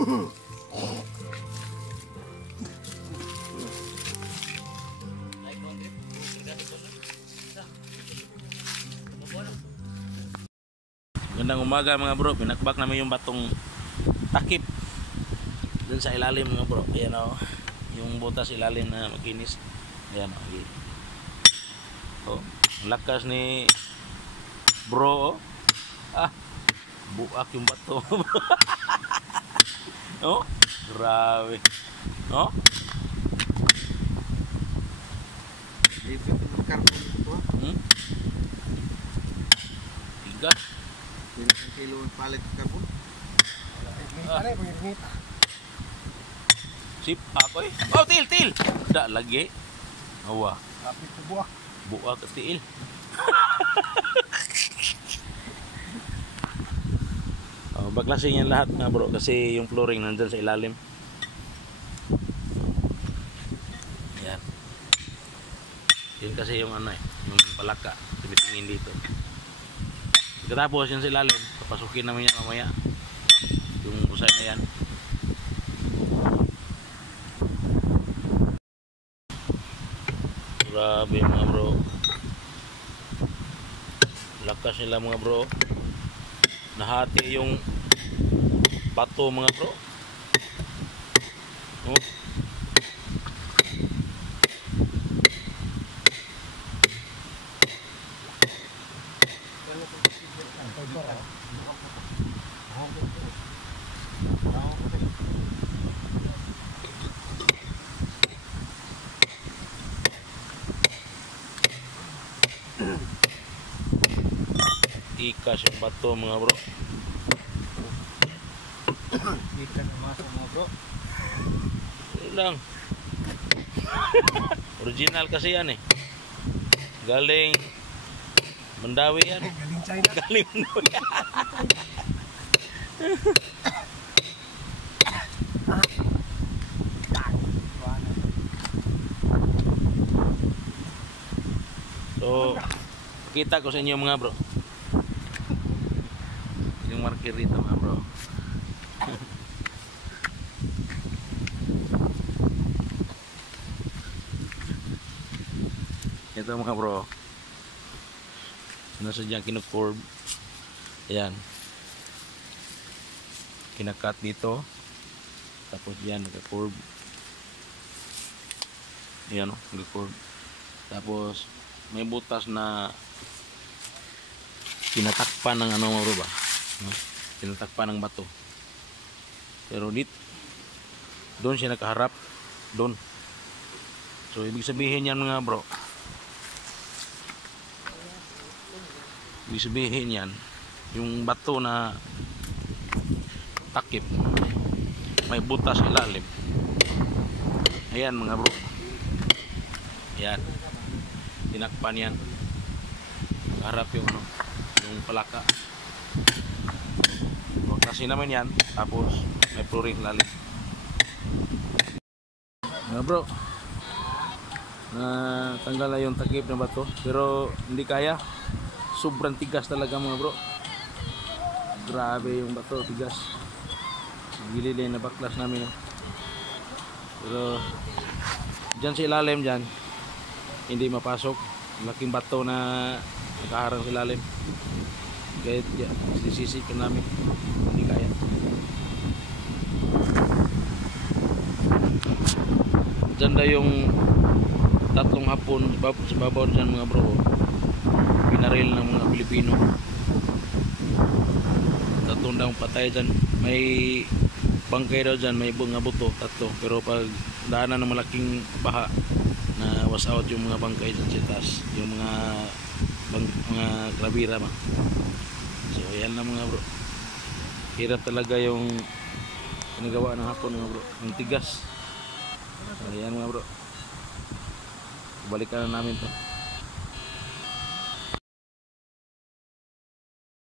Gandang umaga mga bro, pinakbak namin yung batong takip dun sa ilalim mga bro. Ayan o, yung butas ilalim na makinis. Ayan o, lakas ni bro o. Ah, buak yung bato. Oh, grabe. Oh, tigas. Ilang kilo ng palit karbon? Sip ako eh. Oh, til. Da lagi. Awa. Lapit ko buwak. Buak at tiil. Oh, baklasing yan lahat nga bro kasi yung flooring nandun sa ilalim. Yan. Yun kasi yung ano eh, yung palaka. Tumitingin dito. Pagkatapos yan sa ilalim, papasukin namin yan mamaya. Yung usay na yan. Grabe mga bro. Lakas nila mga bro. Nahati yung bato mga bro. Oh. Ikas yung bato mga bro. Ikan masuk mga bro. Lang. Original kasi yan eh. Galing Mandawi yan. Galing China. Galing Mandawi. So, kita ko sa inyo mga bro. Yung marker dito mga bro. Ito mga bro. Nasadyang kinukurb. Ayan. Kinakat dito. Tapos yan, nagka-curve. Ayan o, nagka-curve. Tapos, may butas na tinatakpan ng ano mga bro ba? Tinatakpan ng bato. Pero dito, doon siya nakaharap. Doon. So, ibig sabihin yan mga bro. Ibig sabihin yan, yung bato na takip, may butas sa ilalim. Ayan mga bro. Ayan. Tinakpan yan. Harap yung ano, yung palaka. Kasi naman yan. Tapos may flooring lalim. Mga bro, na tanggal na yung takip ng bato, pero hindi kaya. Sobrang tigas talaga mga bro. Grabe yung bato, tigas. Gilid na baklas namin. Pero dyan sa ilalim dyan, hindi mapasok. Laking bato na nakaharang sa ilalim. Kaya sisisip ko namin. Hindi kaya. Dyan na yung tatlong hapon sa babaw dyan mga bro. Pinaril ng mga Pilipino. Tatlong daw patay dyan. May bangkay daw dyan, may mga buto, tatlo. Pero pag daanan ng malaking baha, na was out yung mga bangkay dyan sa taas, yung mga gravira ba. So yan lang mga bro. Hirap talaga yung pinagawa ng hapon mga bro, yung tigas. So yan mga bro, balikan na namin to.